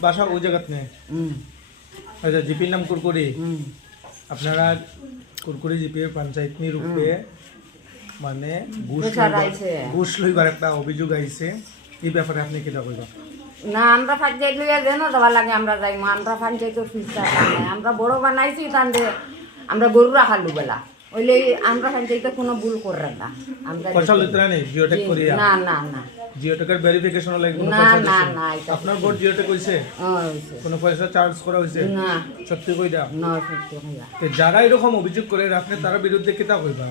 বাসা ওই জায়গাত নেই। আচ্ছা জিপির নাম কুরকুরি। আপনারা কুরকুরি জিপির পঞ্চায়েত রূপে মানে ঘুষ লইবার- আইছে। ঘুষ লইবার একটা অভিযোগ আইছে। এই ব্যাপারে আপনি কিটা কইবা না আমরা পঞ্চায়েত লইয়া যেন দেওয়া লাগে আমরা যাই আমরা ফিসটা নাই আমরা বড় বানাইছি তান্ডে আমরা গরু রাখার বেলা ওইলে আমরা পঞ্চায়েতে কোনো ভুল করে না। আমরা পয়সা লইতে নেই জিওটেক করিয়া। না না না। জিওটেকের ভেরিফিকেশন লাগে কোনো না, না, দিছে? না, এটা- আপনার ভোট জিওটেক হইছে? কোনো পয়সা চার্জ করা হইছে? না। সত্যি না। তো যারা এরকম অভিযোগ করে আপনি তার বিরুদ্ধে কিতা কইবা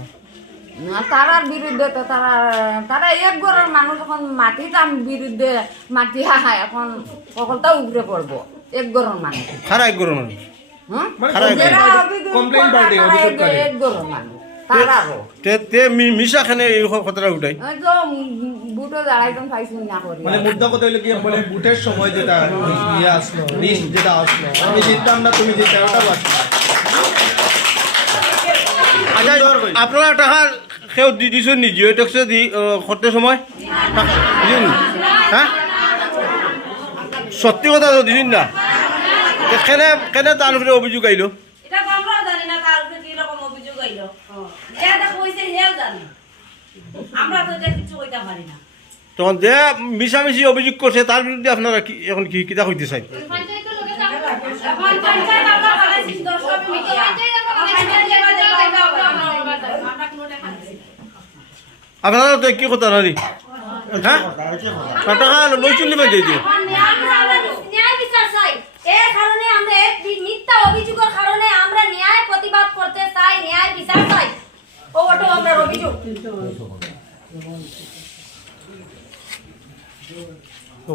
না তারার বিরুদ্ধে তো তারা তারা এক ঘরের মানুষ এখন মাটি দাম বিরুদ্ধে মাটি হাহা এখন সকলটা উপরে পড়ব। এক ঘরের মানুষ। খারা এক গরম মানুষ। হ্যাঁ? মানে যারা একজন। অভিযোগ করে, তে তে মিশা খানে এই কথাটা উঠাই। বুটো দাঁড়াইতাম পাইছি না করি মানে মুদ্রা কথা হইল কি বলে বুটের সময় যেটা ইয়ে আসলো লিস্ট যেটা আসলো আমি জিততাম না তুমি জিততে ওটা বাচ্চা আচ্ছা আপনারা টাকা সেও দি দিছো নি? জিও ট্যাক্সে দি করতে সময়? হ্যাঁ সত্যি কথা দিছেন না তে কেনে কেনে তার উপরে অভিযোগ আইলো এটা আমরাও জানি না তার উপরে কি রকম অভিযোগ আইলো যে এটা কইছে হেও জানে। আমরা তো এটা কিছু কইতে পারি না। তখন যে মিশামিশি অভিযোগ করছে তার বিরুদ্ধে আপনারা কি এখন কি কিতা হইতে চাই। আপনারা তো কি কথা নানি হ্যাঁ? টাকা লইছুন নিবেন ওটা আমরা অভিযোগ তো